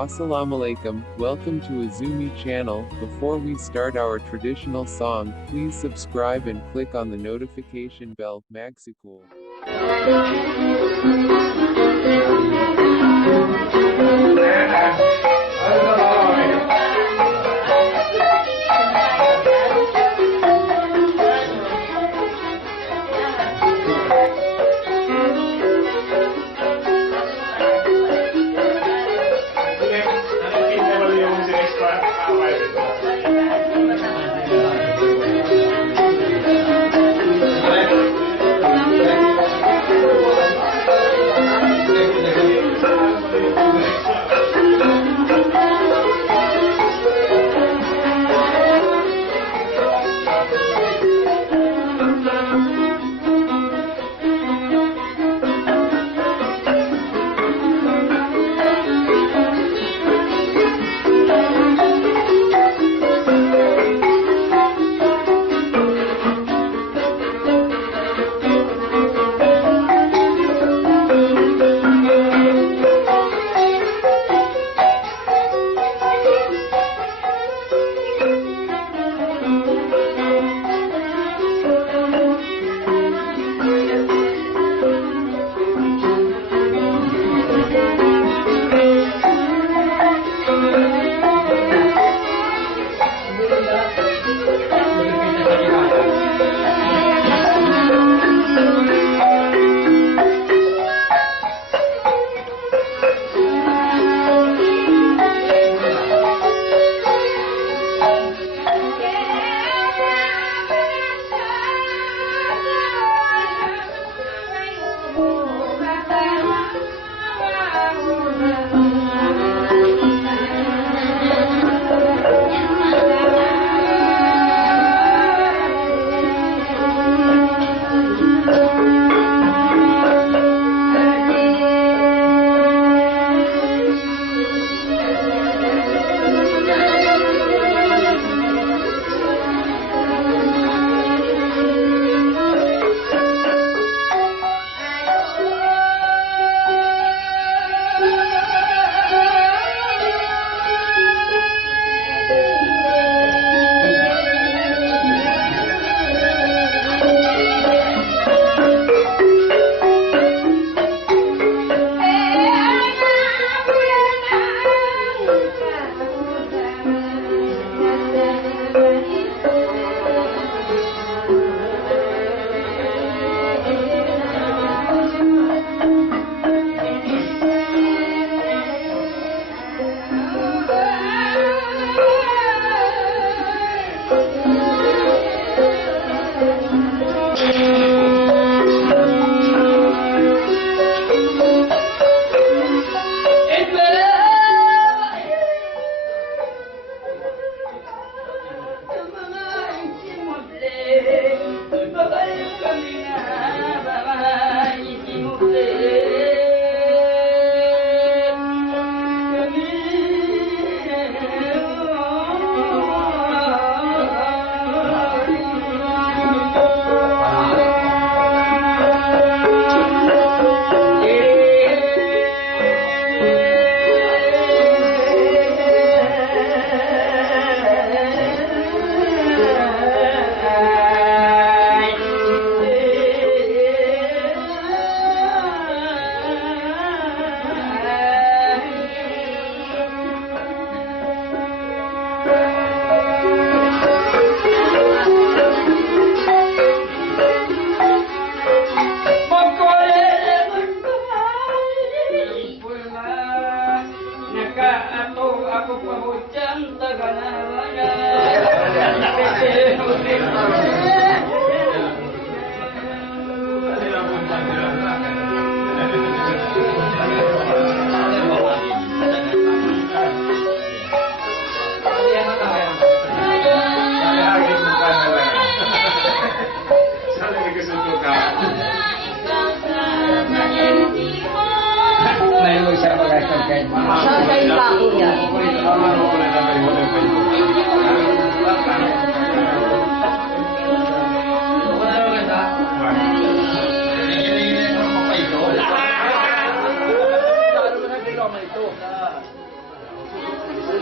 Assalamu alaikum, welcome to Azumi channel. Before we start our traditional song, please subscribe and click on the notification bell. Magsikul.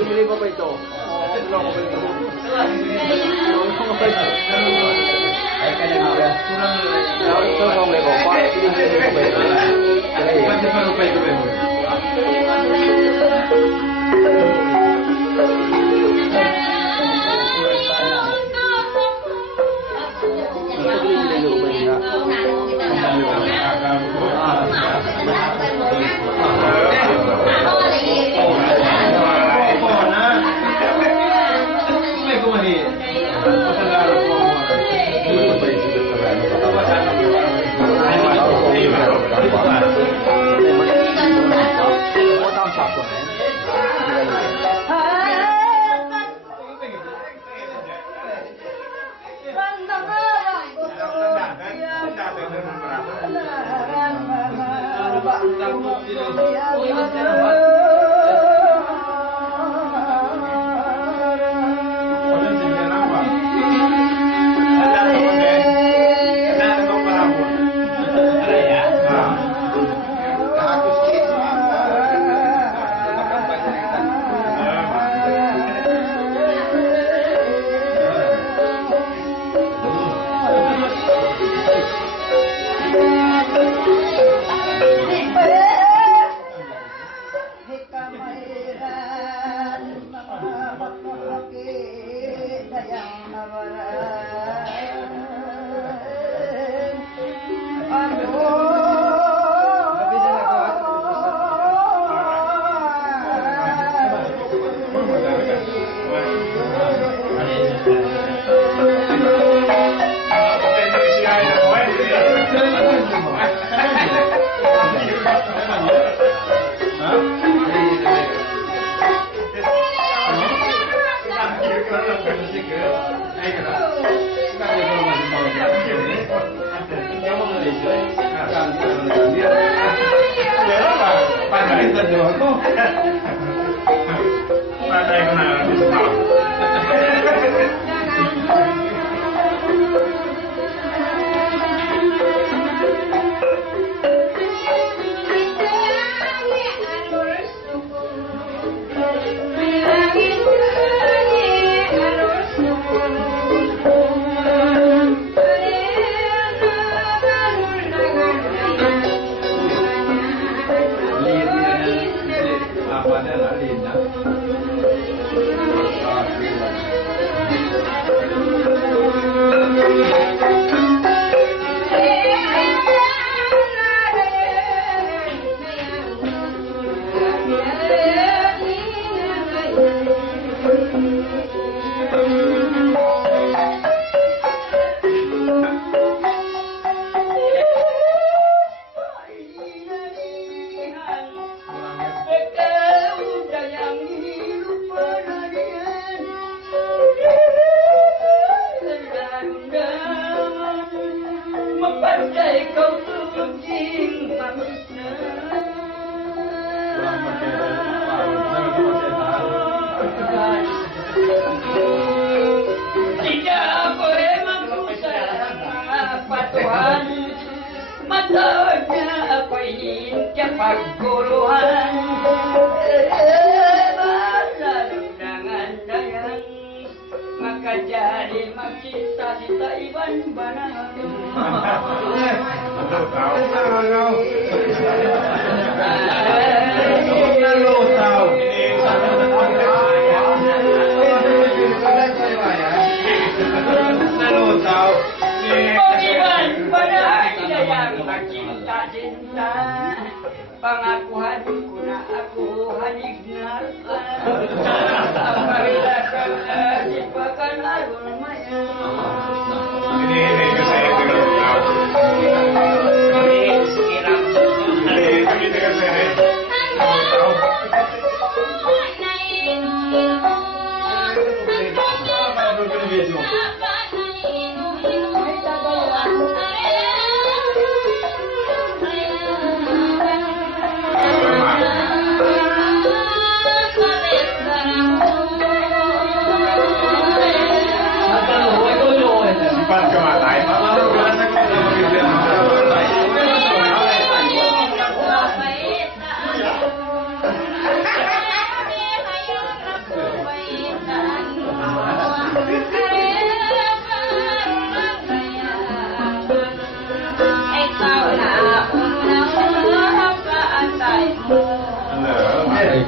Pinili ko pa ito. Ito ko pa ito. Ay, kaya nga ba? Ito ko may ko. Pinili ko pa ito. Pati pa ko pa ito.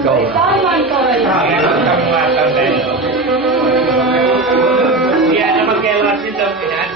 ikaw. Iya, nama kelak itu kan.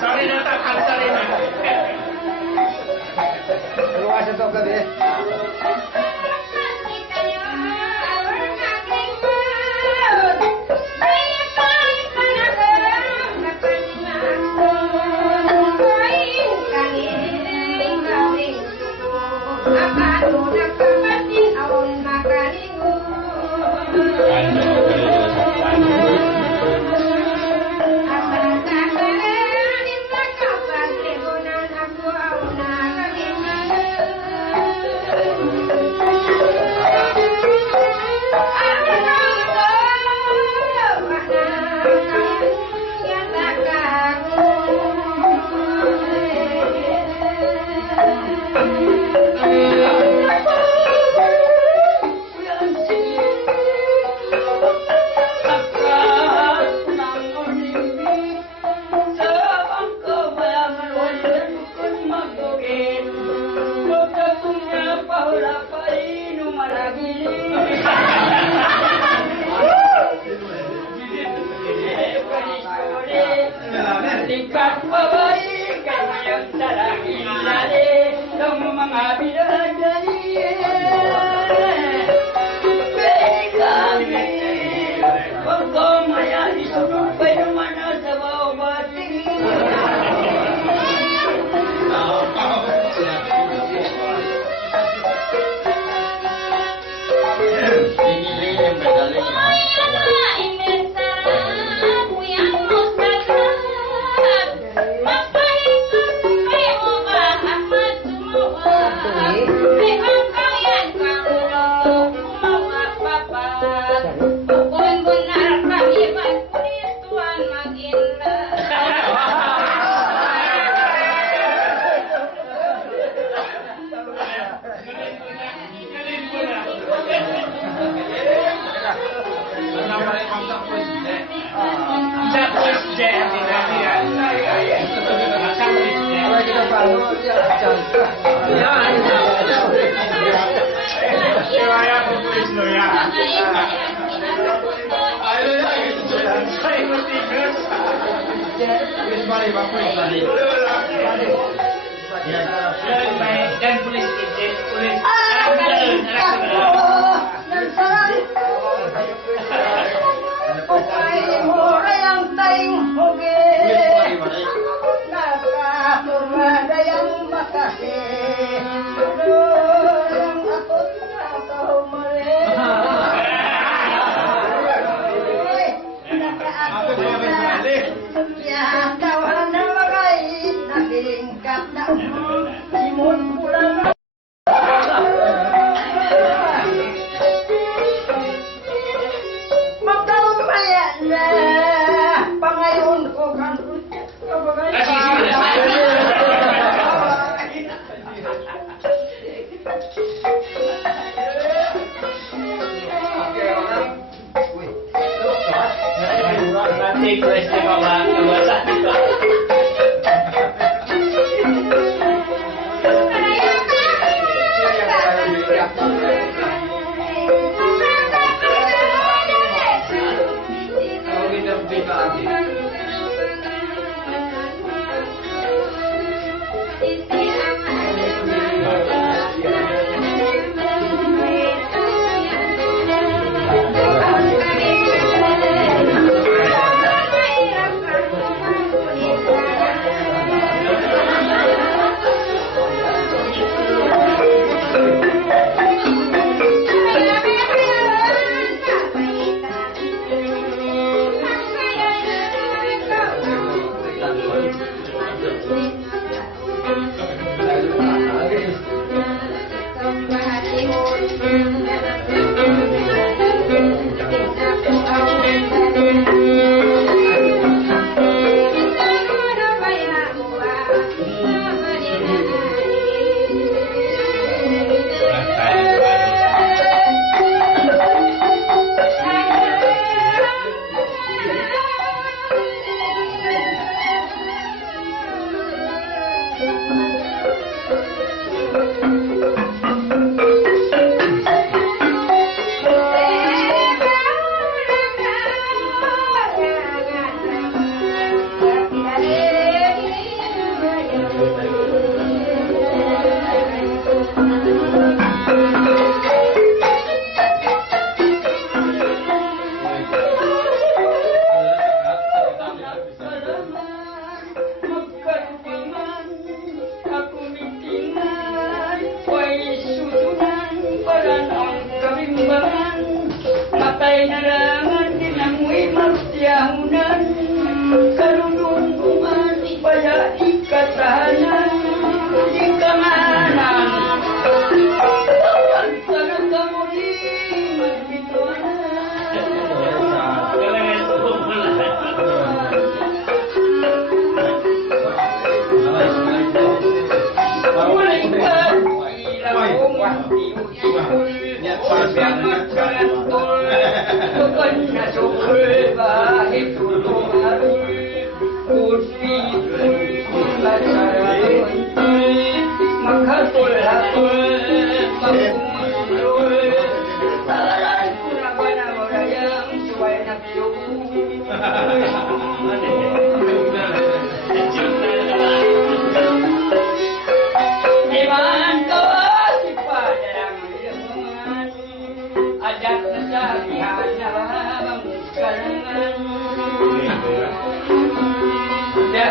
Sorry na tak, sorry na. Luas itu gabi. tingkat babae kay mayang dalangin lali ng mga bidadari. Kami, huwag kong mayani sa lupay naman sa bawbating.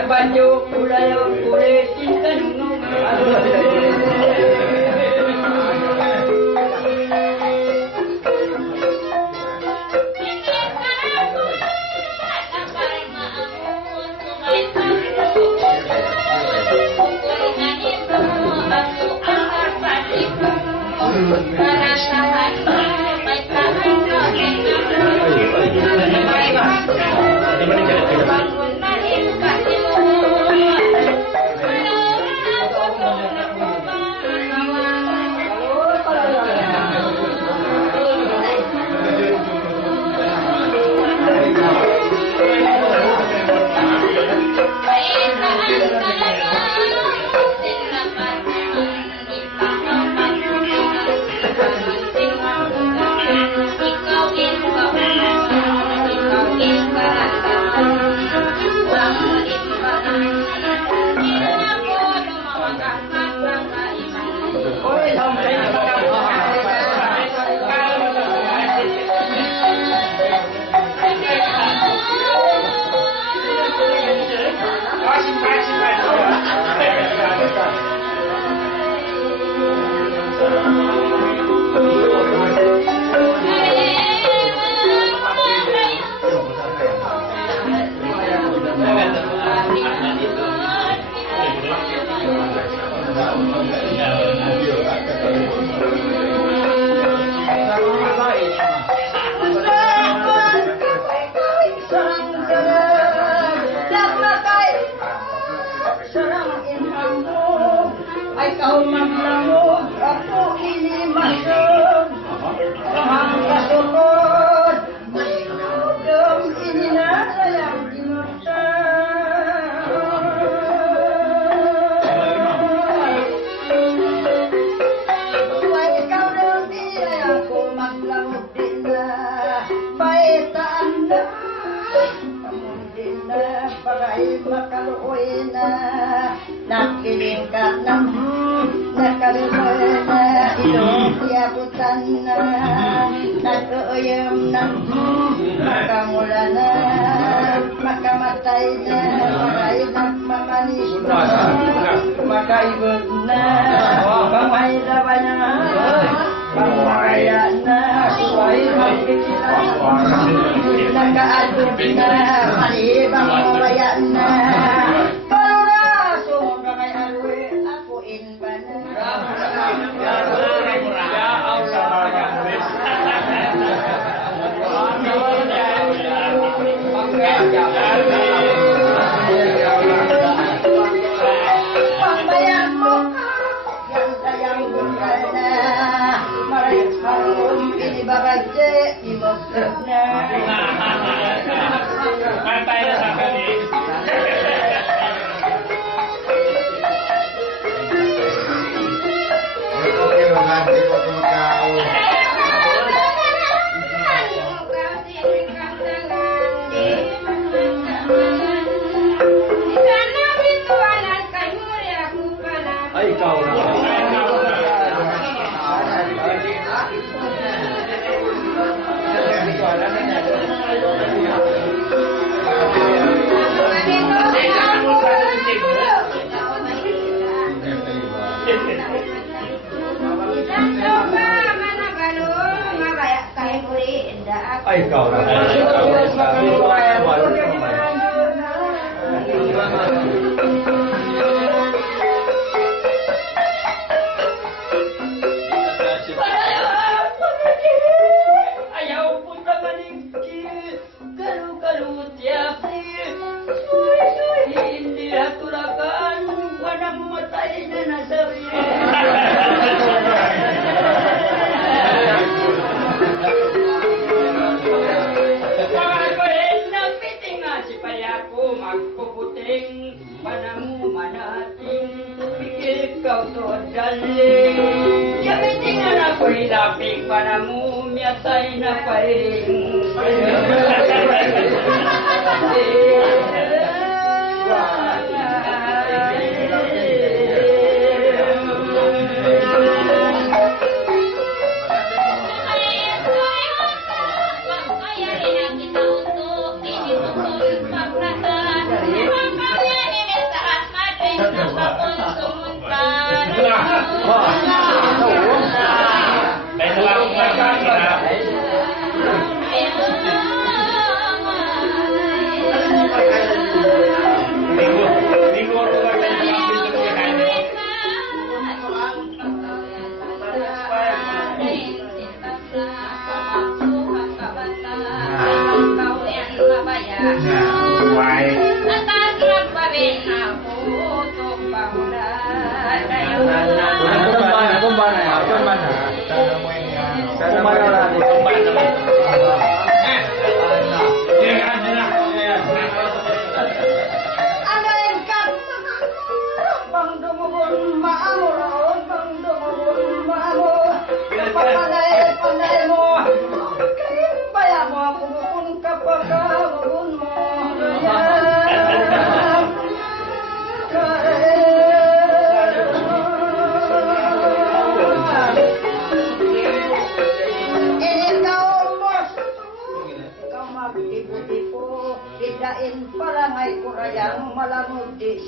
banjo kulay kulit cinta nung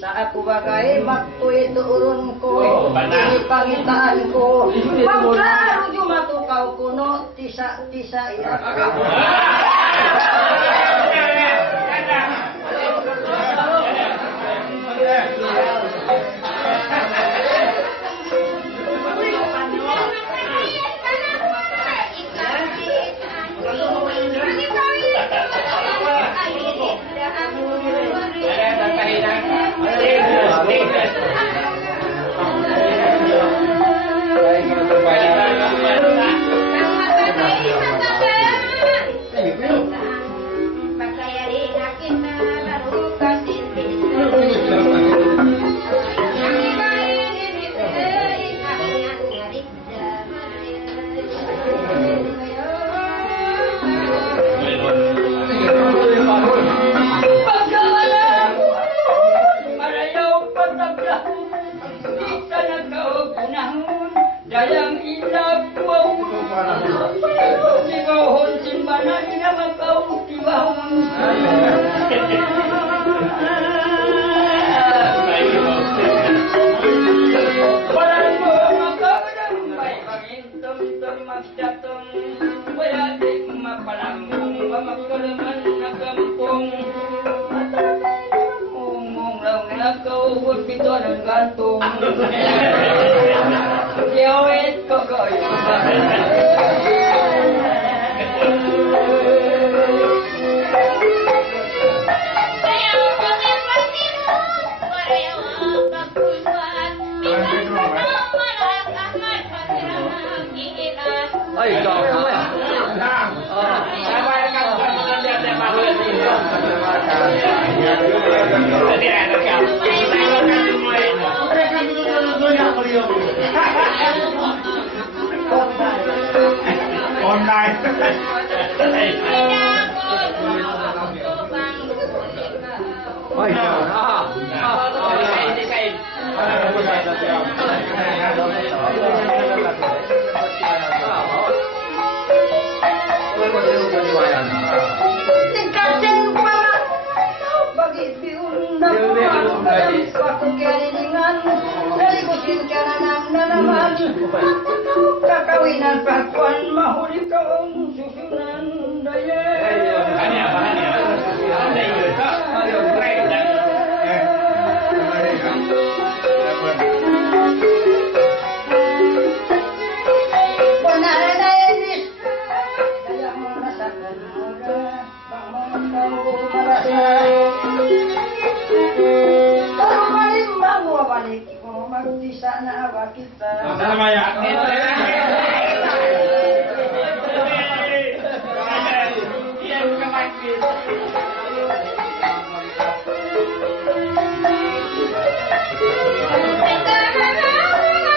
Sa ako bagay, magtuwi turun ko, ini pangitaan ko, pagklaro yung matukaw ko, no, tisa, iya. Dayang ilap wau di bawah simbanan nama kau di bawah barang maka barang baik bangin tum mas datang beradik mapalambung mamakalaman na kampung ngomong lang na kau pito ng gantung Yowit ko kayo. Ay, ikaw. Online. Ay, Tingkating para bagi diundang dalam suatu keriningan dari kucing kanan nanaman kakawinan pakuan mahuli kaum susunan daya. Magbisa na awa kita. Sama ya.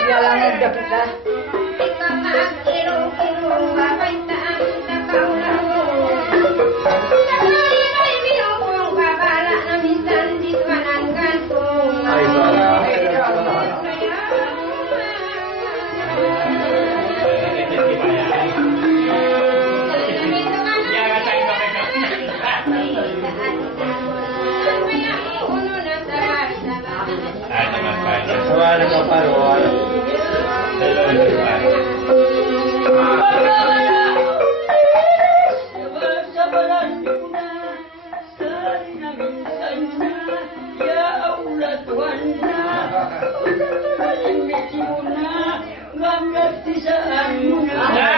Jalan aja kita. Suara kaparuan. Ya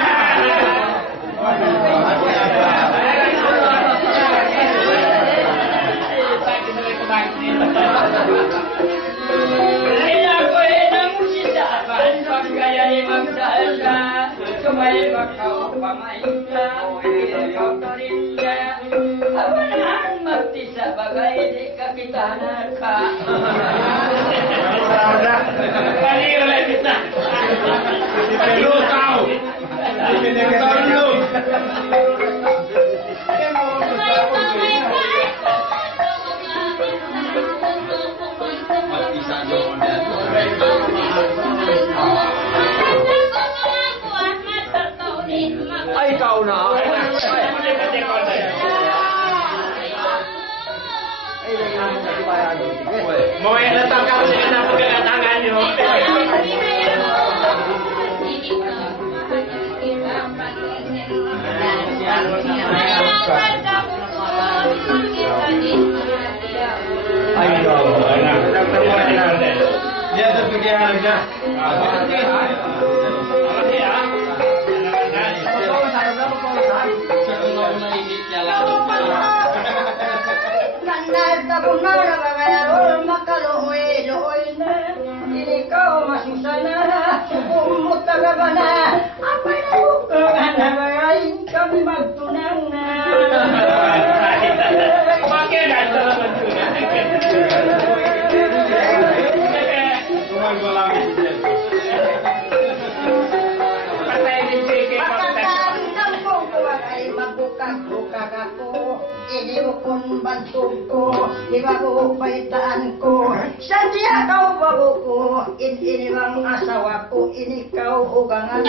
ay bakaw pamahinga, ikaw ka rin ka. Aba naman magtisa bagay, di ka kitahanan ka. Kanina lang kita. Lutaw. Ay, ikaw na. Mau yang datang kamu dengan apa kedatangannya? Ayo, Dia terpikiran aja. Kanal tapon na nabagayarol, makaluhoy-luhoy na. Ikaw masusana, sumumot na ba na? Apay na bukangan na bagayin kami magtunang na. Pakai dah dalam Tuhan bola Pagkakandang ko ay magbukas-bukas ako. Inibukon bantog ko, ibabupaitaan ko. Sadya kau bago ko, inibang asawa ko, inikaw ugangan.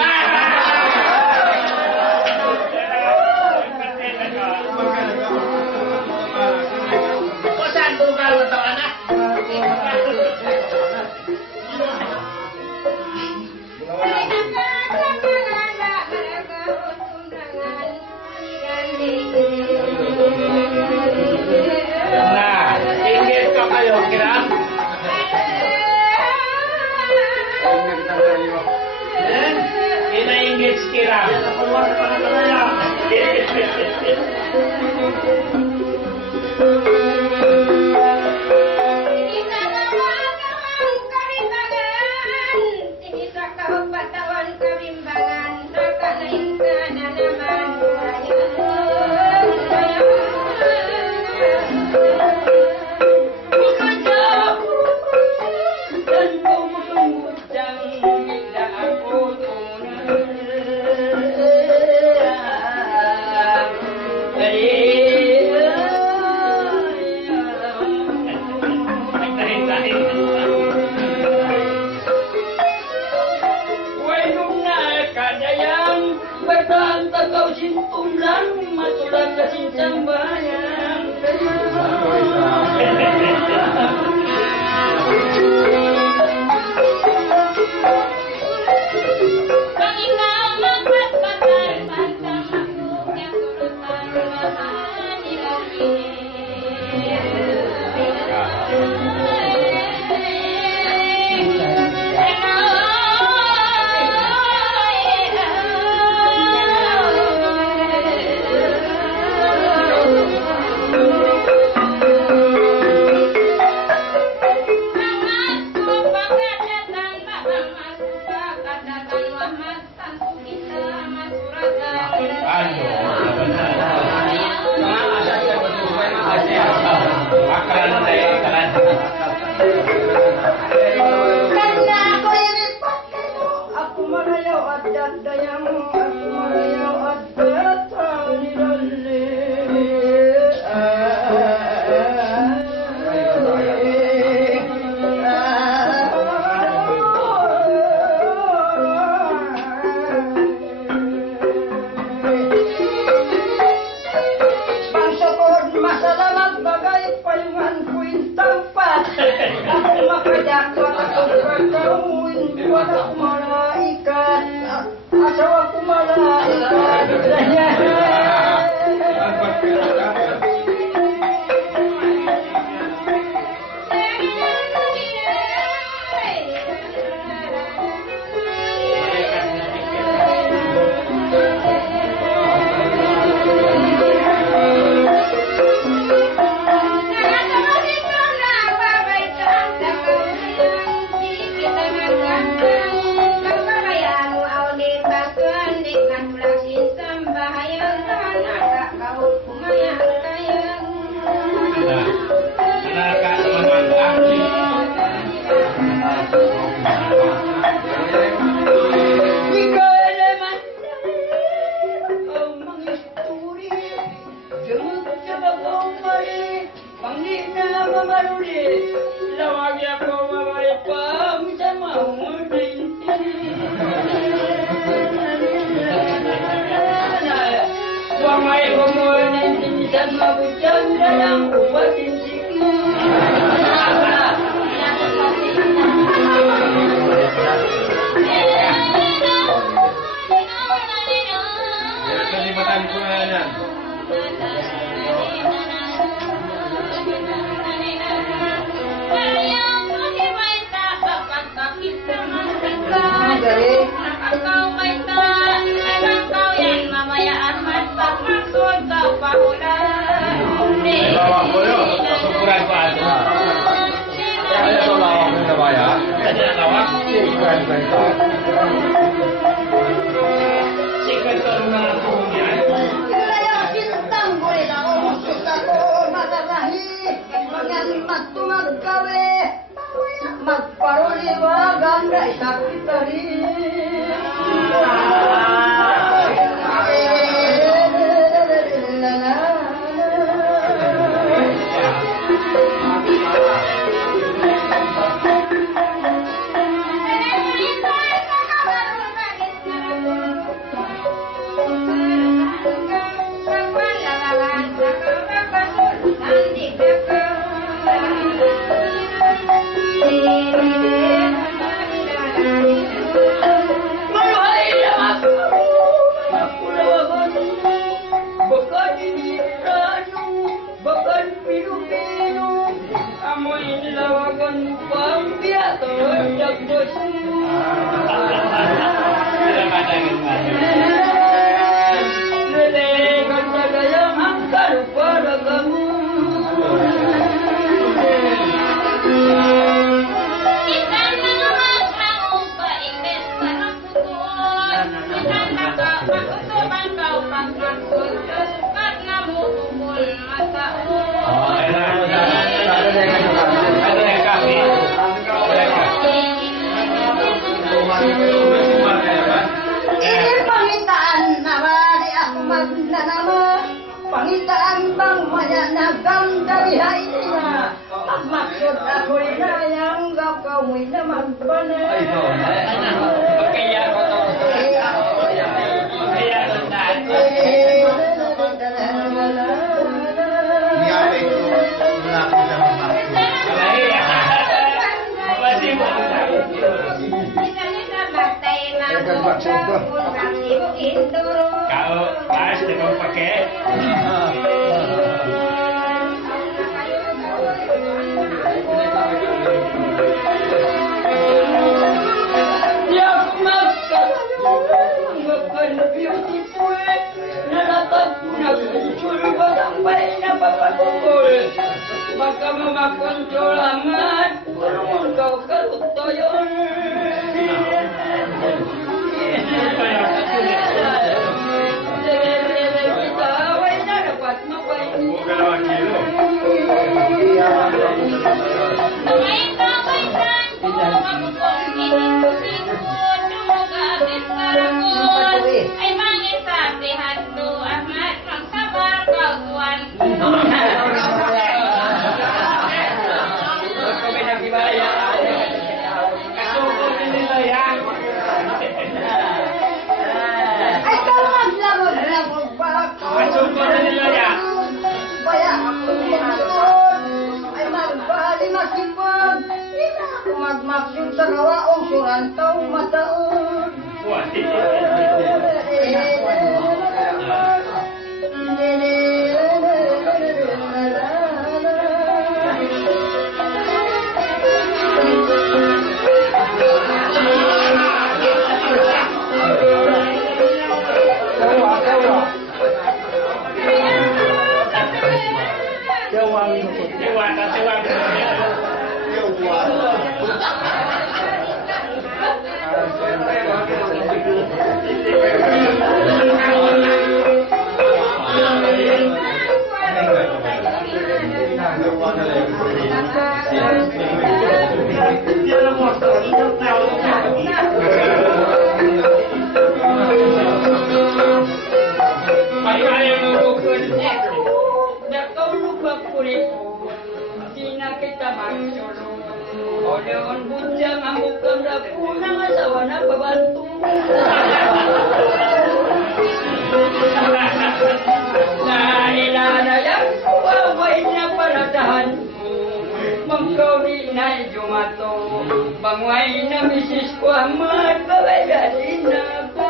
Kosan bukan untuk anak. Nah, inggit ka kayo, kiram. Inainggit si kiram. Pangina mamaruli, lawag ako mamayapang sa mamuling. Wamay kumunin tinsan mabutan na lang upatin sige. Kalimatan ko na yan. Bawa ko yun. Sukuran ko ato. Kaya ito lawak ng nabaya. Kanya na lawak. Sukuran ko ito. Secret to ang mga tuhong yan. Kaya kitang gurila ko, susa ko matatahi, magyamat tumagkawe, magparuliwagan na isakitari. Pangitaan na wali ako magnanama, pangitaan bang mayanagam dalihay niya, pagmaksod ako'y nayanggaw kaw'y na magbanay. Kaya ko to. Kaya ko tayo. Niyari ko. Wala ko na Pwede mo tayo. Kau pas dengan pakai. Baka memakontrol amat, burung kau kerutoyon. Ay mangisabi hantu Ahmad magsabar kau tuan. Ay kalaglag pa ako. Kaya ako yun, ay magbali masipag, hindi ako magmaksyon sa gawaong surantaw mataon. Neon bujang amuk kamra punang asawa na babantu. Nailanayang kuwaway na paradahan ko. Mangkawi na jumato. Bangway na misis ko amat babagasin na ko.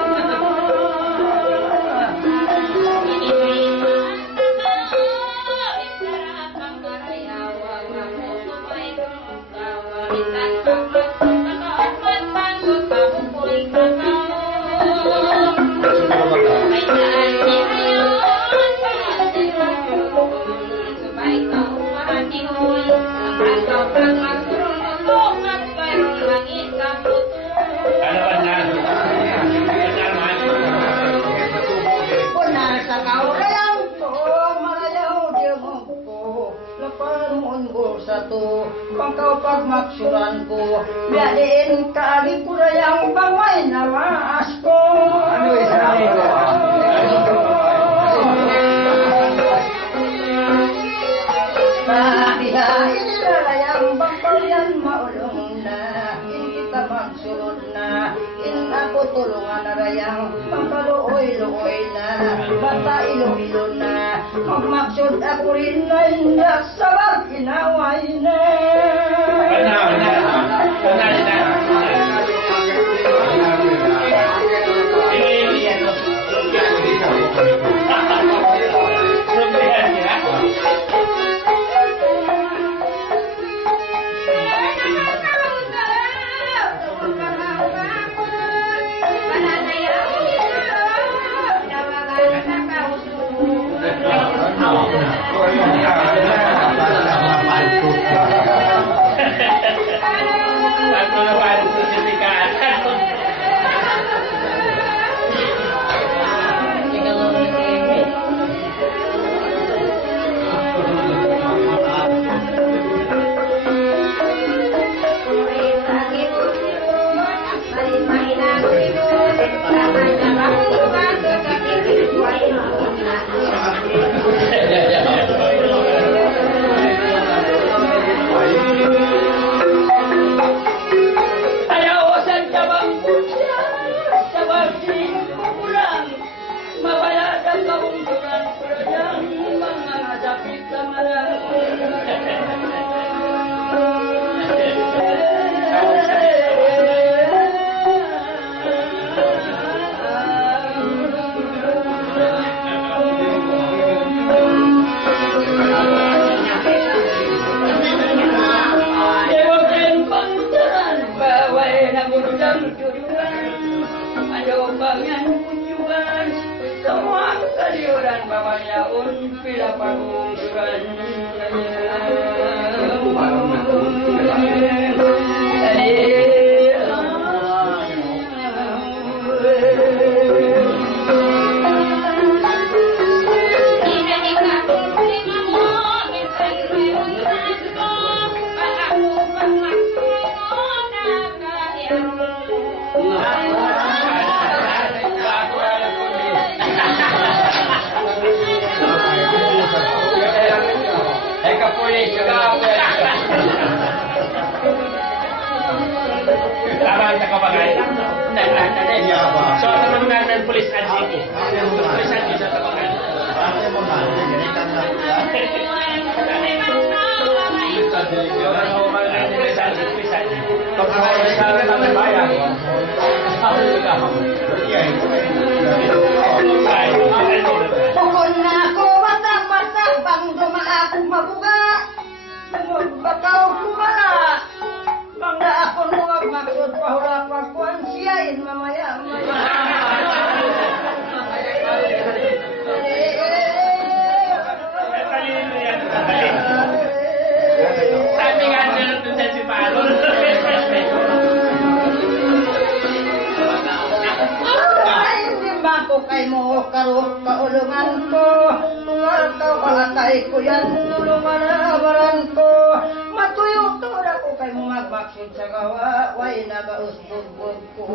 Satu pangkau pagmaksuran ko biyain kali kurayang pangmay na maas ko pahihain kurayang pangkau yan maulong na in kita magsunod na in ako tulungan na rayang pangkaluoy-luoy na bata ilo-ilo na magmaksud ako rin na indak sa inaway na. Pukul na ako batak-batak bang dumaak mabuga bakaw kumala bang na ako nuwag maksud pahula pagkuhan siyain mamaya Sabi nga nila doon sa si Palon. Ko kay mo karot kaulungan ko tungal ka palatay ko yan tulungan abaran ko matuyok to na ko kay mo magbaksud sa gawa way nagausbog ko